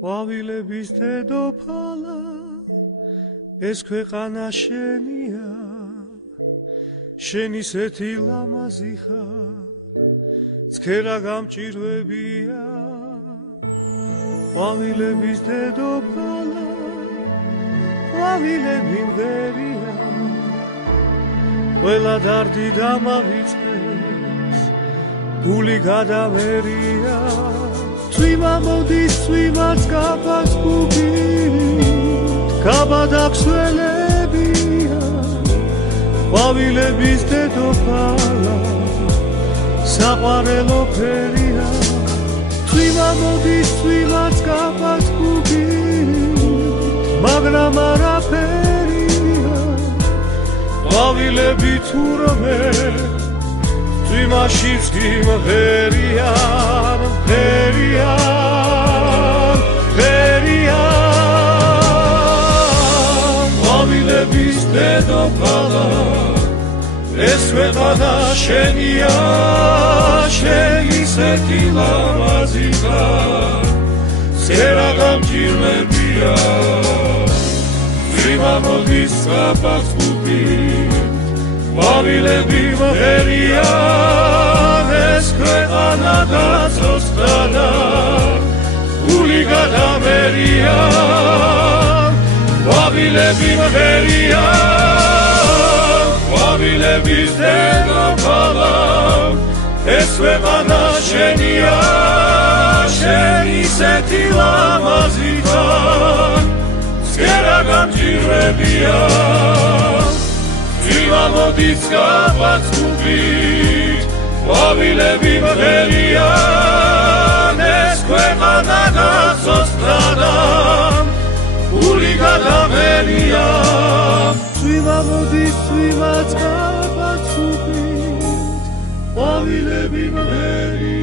ყვავილების დედოფალა ეს ქვეყანა შენია შენ ისეთი ლამაზი ხარ ცქერა გამჭირვებია ყვავილების დედოფალა ყვავილები მღერია ყველა დარდი დამავიწყეს გული გადავერია წვიმა მოდის წვიმაც კაფას გუგით გაბადახსველებია ყვავილების დედოფალა საყვარელო ფერია წვიმა მოდის წვიმაც კაფას გუგით მაგრამ არაფერია ყვავილები თურმე წვიმაშიც გიმღერიან ყვავილების დედოფალა ეს ქვეყანა შენია შენ ისეთი ლამაზი ხარ ცერა გამჭირვებია წვიმა მოდის კაფას გუგით ყვავილები მღერიან ეს ქვეყანა გაწოცხლდა გული გადავერია ყვავილები მღერიან ყვავილების დედოფალა ეს ქვეყანა შენია შენ ისეთი ლამაზი ხარ ცერა გამჭირვებია წვიმა მოდის კაფას გუგით ყვავილები მღერიან ეს ქვეყანა გაწოცხლდა გული გადავერია წვიმა მოდის წვიმაც კაფას გუგით ყვავილები მღერიან